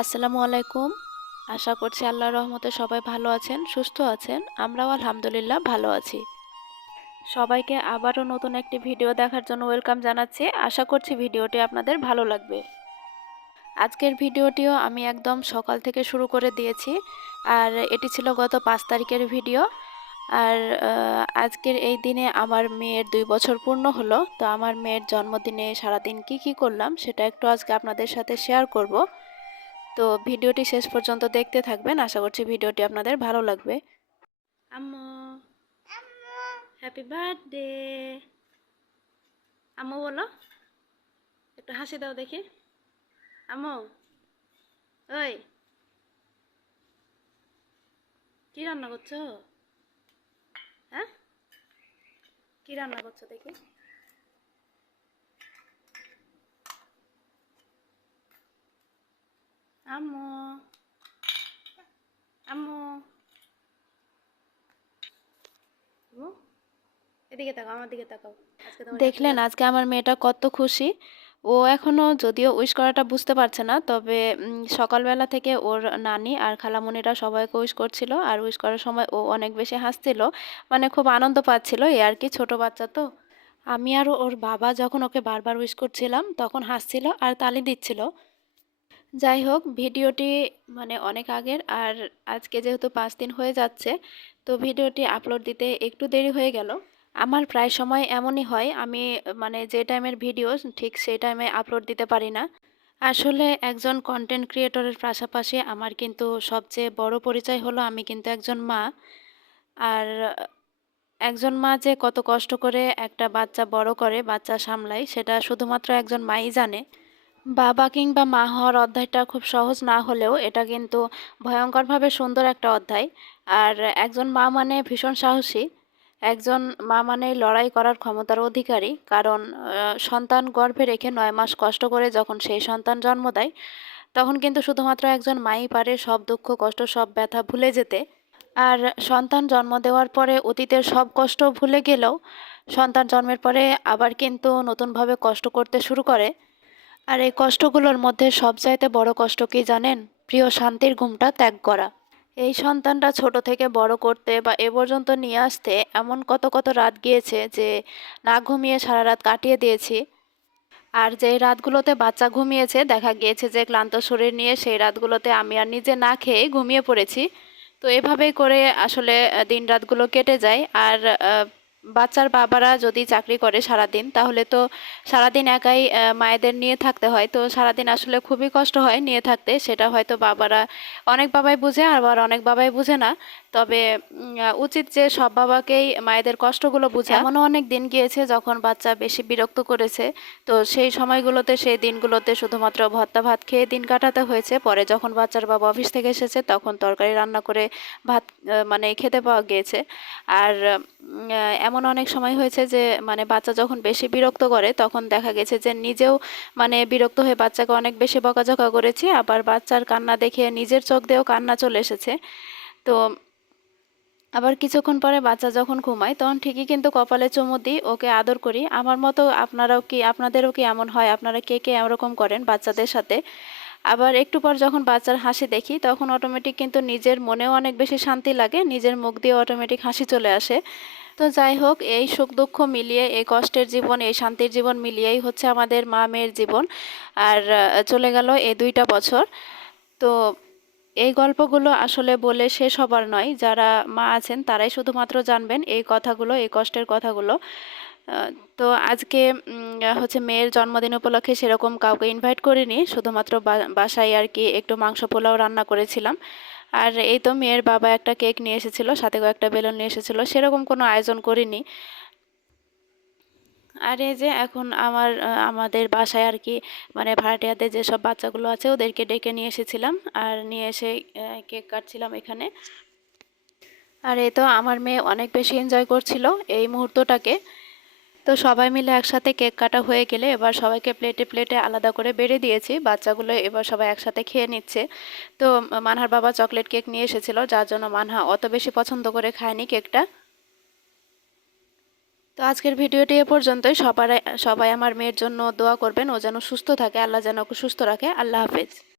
আসসালামু আলাইকুম। আশা করছি আল্লাহর রহমতে সবাই ভালো আছেন, সুস্থ আছেন। আমরাও আলহামদুলিল্লাহ ভালো আছি। সবাইকে আবারও নতুন একটি ভিডিও দেখার জন্য ওয়েলকাম জানাচ্ছি। আশা করছি ভিডিওটি আপনাদের ভালো লাগবে। আজকের ভিডিওটিও আমি একদম সকাল থেকে শুরু করে দিয়েছি, আর এটি ছিল গত 5 তারিখের ভিডিও। আর আজকের এই দিনে আমার মেয়ের 2 বছর পূর্ণ হলো। তো আমার মেয়ের জন্মদিনে সারাদিন কি করলাম সেটা একটু আজকে আপনাদের সাথে শেয়ার করব। তো ভিডিওটি শেষ পর্যন্ত দেখতে থাকবেন, আশা করছি ভিডিওটি আপনাদের ভালো লাগবে। আম্মু, হ্যাপি বার্থডে। আম্মু বলো, একটু হাসি দাও দেখি। আম্মু, ওই কি রান্না করছো? হ্যাঁ, কি রান্না করছো দেখি? আম্মু, আম্মু, আম্মু, এদিকে তাকাও, আমার দিকে তাকাও। দেখলেন আজকে আমার মেয়েটা কত খুশি। ও এখনো যদিও উইশ করাটা বুঝতে পারছে না, তবে সকালবেলা থেকে ওর নানি আর খালামণিরা সবাইকে উইশ করছিল, আর উইশ করার সময় ও অনেক বেশি হাসছিল, মানে খুব আনন্দ পাচ্ছিল। এই আর কি, ছোট বাচ্চা তো। আমি আর ওর বাবা যখন ওকে বারবার উইশ করছিলাম তখন হাসছিল আর তালি দিচ্ছিল। যাই হোক, ভিডিওটি মানে অনেক আগের, আর আজকে যেহেতু 5 দিন হয়ে যাচ্ছে, তো ভিডিওটি আপলোড দিতে একটু দেরি হয়ে গেল। আমার প্রায় সময় এমনই হয়, আমি মানে যে টাইমের ভিডিও ঠিক সেই টাইমে আপলোড দিতে পারি না। আসলে একজন কন্টেন্ট ক্রিয়েটরের পাশাপাশি আমার কিন্তু সবচেয়ে বড় পরিচয় হলো আমি কিন্তু একজন মা। আর একজন মা যে কত কষ্ট করে একটা বাচ্চা বড় করে, বাচ্চা সামলায়, সেটা শুধুমাত্র একজন মাই জানে। বাবা কিংবা মা হওয়ার অধ্যায়টা খুব সহজ না হলেও এটা কিন্তু ভয়ঙ্করভাবে সুন্দর একটা অধ্যায়। আর একজন মা মানে ভীষণ সাহসী। একজন মা মানে লড়াই করার ক্ষমতার অধিকারী, কারণ সন্তান গর্ভে রেখে 9 মাস কষ্ট করে যখন সেই সন্তান জন্ম দেয়, তখন কিন্তু শুধুমাত্র একজন মাই পারে সব দুঃখ কষ্ট সব ব্যথা ভুলে যেতে। আর সন্তান জন্ম দেওয়ার পরে অতীতের সব কষ্ট ভুলে গেলেও সন্তান জন্মের পরে আবার কিন্তু নতুনভাবে কষ্ট করতে শুরু করে। আর এই কষ্টগুলোর মধ্যে সবচাইতে বড় কষ্ট কি জানেন? প্রিয় শান্তির ঘুমটা ত্যাগ করা। এই সন্তানটা ছোট থেকে বড় করতে বা এ পর্যন্ত নিয়ে আসতে এমন কত রাত গিয়েছে যে না ঘুমিয়ে সারা রাত কাটিয়ে দিয়েছি। আর যেই রাতগুলোতে বাচ্চা ঘুমিয়েছে, দেখা গিয়েছে যে ক্লান্ত শরীর নিয়ে সেই রাতগুলোতে আমি আর নিজে না খেয়ে ঘুমিয়ে পড়েছি। তো এভাবেই করে আসলে দিন রাতগুলো কেটে যায়। আর বাচ্চার বাবারা যদি চাকরি করে সারাদিন, তাহলে তো সারাদিন একাই মায়েদের নিয়ে থাকতে হয়। তো সারাদিন আসলে খুবই কষ্ট হয় নিয়ে থাকতে, সেটা হয়তো বাবারা, অনেক বাবাই বুঝে আবার অনেক বাবাই বুঝে না। তবে উচিত যে সব বাবাকেই মায়েদের কষ্টগুলো বোঝা। এমনও অনেক দিন গিয়েছে যখন বাচ্চা বেশি বিরক্ত করেছে। তো সেই সময়গুলোতে, সেই দিনগুলোতে শুধুমাত্র ভর্তা ভাত খেয়ে দিন কাটাতে হয়েছে। পরে যখন বাচ্চার বাবা অফিস থেকে এসেছে তখন তরকারি রান্না করে ভাত মানে খেতে পাওয়া গিয়েছে। আর এমন অনেক সময় হয়েছে যে মানে বাচ্চা যখন বেশি বিরক্ত করে তখন দেখা গেছে যে নিজেও মানে বিরক্ত হয়ে বাচ্চাকে অনেক বেশি বকাঝকা করেছি, আবার বাচ্চার কান্না দেখে নিজের চোখ দিয়েও কান্না চলে এসেছে। তো আবার কিছুক্ষণ পরে বাচ্চা যখন ঘুমায় তখন ঠিকই কিন্তু কপালে চুমু দিই, ওকে আদর করি। আমার মতো আপনাদেরও কি এমন হয়? আপনারা কে এরকম করেন বাচ্চাদের সাথে? আবার একটু পর যখন বাচ্চার হাসি দেখি তখন অটোমেটিক কিন্তু নিজের মনেও অনেক বেশি শান্তি লাগে, নিজের মুখ দিয়ে অটোমেটিক হাসি চলে আসে। তো যাই হোক, এই সুখ দুঃখ মিলিয়ে, এই কষ্টের জীবন এই শান্তির জীবন মিলিয়েই হচ্ছে আমাদের মা মেয়ের জীবন। আর চলে গেল এই 2টা বছর। তো এই গল্পগুলো আসলে বলে শেষ হবার নয়। যারা মা আছেন তারাই শুধুমাত্র জানবেন এই কথাগুলো, এই কষ্টের কথাগুলো। তো আজকে হচ্ছে মেয়ের জন্মদিন উপলক্ষে সেরকম কাউকে ইনভাইট করিনি, শুধুমাত্র বাসায় আর কি একটু মাংস পোলাও রান্না করেছিলাম। আর এই তো মেয়ের বাবা একটা কেক নিয়ে এসেছিল, সাথে কয়েকটা বেলুন নিয়ে এসেছিল, সেরকম কোনো আয়োজন করিনি। আর এই যে এখন আমাদের বাসায় আর কি মানে ভাড়াটিয়াদের যেসব বাচ্চাগুলো আছে ওদেরকে ডেকে নিয়ে এসেছিলাম, আর নিয়ে এসে কেক কাটছিলাম এখানে। আর এই তো আমার মেয়ে অনেক বেশি এনজয় করছিল এই মুহূর্তটাকে। তো সবাই মিলে একসাথে কেক কাটা হয়ে গেলে এবার সবাইকে প্লেটে প্লেটে আলাদা করে বেড়ে দিয়েছি, বাচ্চাগুলো এবার সবাই একসাথে খেয়ে নিচ্ছে। তো মানহার বাবা চকলেট কেক নিয়ে এসেছিল, যার জন্য মানহা অত বেশি পছন্দ করে খায়নি কেকটা। তো আজকের ভিডিওটি এ পর্যন্তই। সবাই আমার মেয়ের জন্য দোয়া করবেন, ও যেন সুস্থ থাকে, আল্লাহ যেন ওকে সুস্থ রাখে। আল্লাহ হাফেজ।